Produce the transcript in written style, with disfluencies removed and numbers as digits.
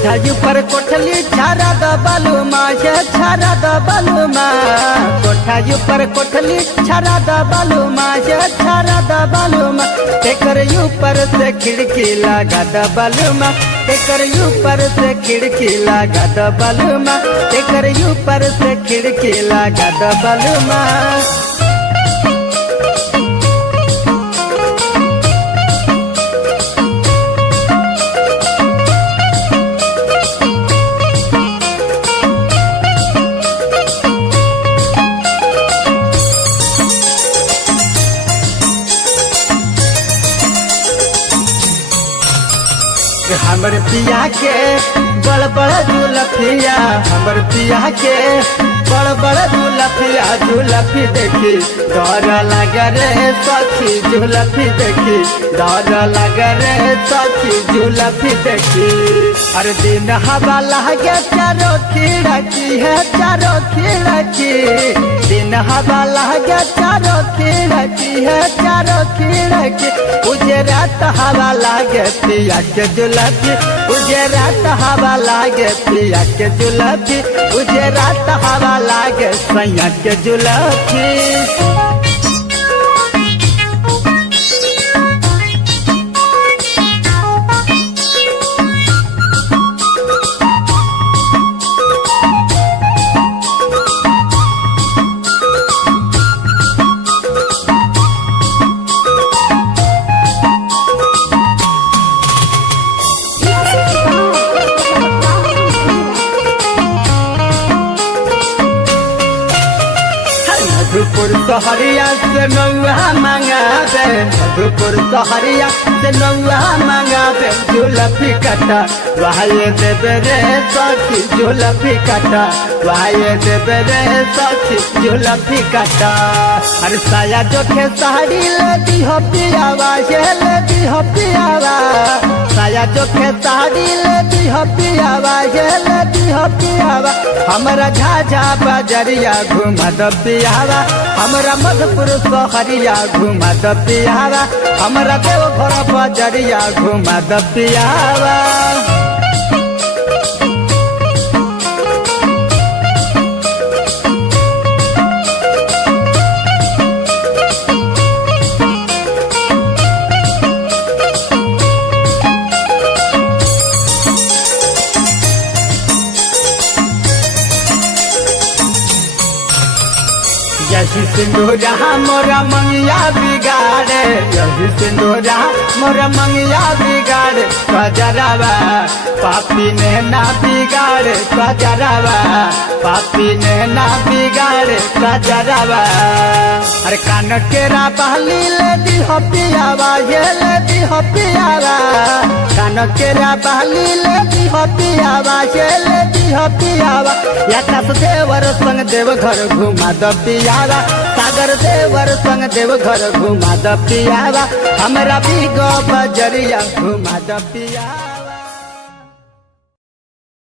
कोठायु पर कोठली छारा द बालूमा ये छारा द बालूमा कोठायु पर कोठली छारा द बालूमा ये छारा द बालूमा तेकर ऊपर से खिड़की लगा द बालूमा तेकर ऊपर से खिड़की लगा द बालूमा तेकर ऊपर से खिड़की लगा द बालूमा। हमर पिया के बड़ बड़ जुलफिया हमर पिया के बड़ बड़ जुलफिया जुलफी देखी डर लगे रे सखी जुलफी देखी डर लगे रे सखी जुलफी देखी। हर दिन हवा लगे चारों खिड़की है चारों खिड़की दिन हवा लगे चारों खिड़की है चारों खिड़की उजे रात हवा लागे पिया के जुलफी उजे रात हवा लागे पिया के जुलफी उजे रात हवा लागे सैया के जुलफी। मधुपुर सहरिया से नौआ मंगा दे मधुपुर सहरिया से नौआ मंगा दे जुलफी कटा वहाये देवे रे सखी जुलफी कटा वहाये देवे रे सखी जुलफी कटा। हर साया जोखे साड़ी लेती हो पियावा ये लेती हो पियावा साया जोखे साड़ी लेती हो पियावा ये लेती हो पियावा हमारा झाझा बजरिया घुमा द पियावा हमारा मधुपुर सहरिया घुमा द पियावा हमारा देवघर बजरिया घुमा द पियावा। यही सिंदूरा मोरा मंगिया बिगाड़े यही सिंदूरा मोरा मंगिया बिगाड़े कजरावा पापी ने ना बिगाड़े कजरावा पापी ने ना बिगाड़े कजरावा। अरे कान केरा बहली लेती हो पियावा ये लेती हो पियावा कान केरा बहली लेती हो पियावा ये लेती हो पियावा या देवर संग देवघर घुमा द पियावा सागर देवर संग देवघर घुमा द पियावा हमरा भी गो बजरिया घुमा द पियावा।